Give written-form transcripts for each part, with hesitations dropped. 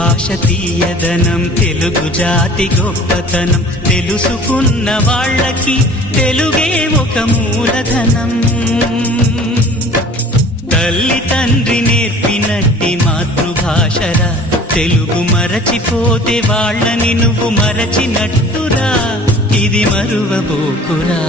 భాష తీయదనం, తెలుగు జాతి గొప్పతనం, తెలుసుకున్న వాళ్ళకి తెలుగే ఒక మూలధనం. తల్లి తండ్రి నేర్పినట్టి మాతృభాషరా, తెలుగు మరచిపోతే వాళ్ళని నువ్వు మరచినట్టురా, ఇది మరువబోకురా.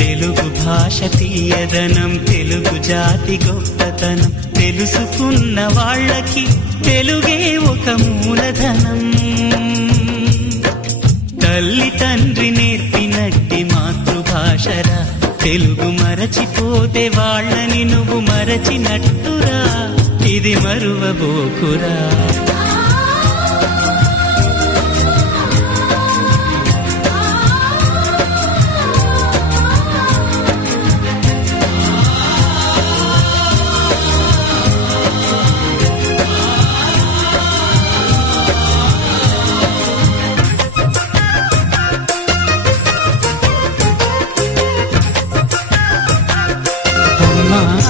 తెలుగు భాష తీయదనం, తెలుగు జాతి గొప్పతనం, తెలుసుకున్న వాళ్ళకి తెలుగే ఒక మూలధనం. తల్లి తండ్రి నేర్పినట్టి మాతృభాషరా, తెలుగు మరచిపోతే వాళ్ళని నువ్వు మరచినట్టురా, ఇది మరువబోకురా.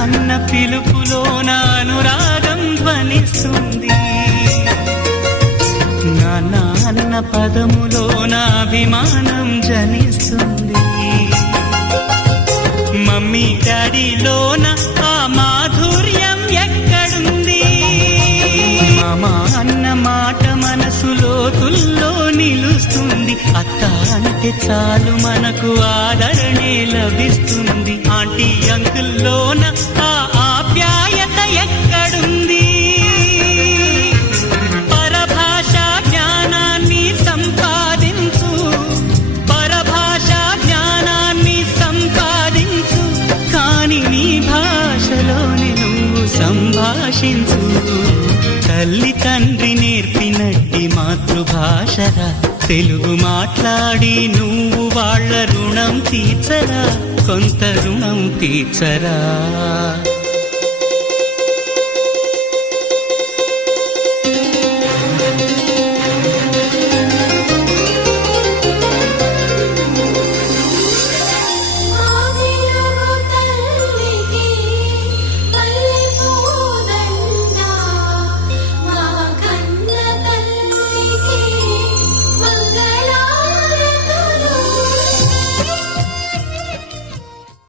అన్న పిలుపులో అనురాగం ధ్వనిస్తుంది, నాన్న అన్న పదములో అభిమానం జనిస్తుంది, మమ్మీ డాడీలోన ఆ మాధుర్యం ఎక్కడుంది, మామ అన్న మాట మనసులో తుల్లో నిలుస్తుంది, అత్త అంటే చాలు మనకు ఆదరణే లభిస్తుంది, ఆంటీ అంకుల్లోన ఆ ఆప్యాయత ఎక్కడుంది. పరభాషా జ్ఞానాన్ని సంపాదించు, పరభాషా జ్ఞానాన్ని సంపాదించు, కాని నీ భాషలోని నువ్వు సంభాషించు. తల్లి తండ్రి నేర్పినట్టి మాతృభాషరా, తెలుగు మాట్లాడి నువ్వు వాళ్ళ రుణం తీర్చరా, కొంత రుణం తీర్చరా.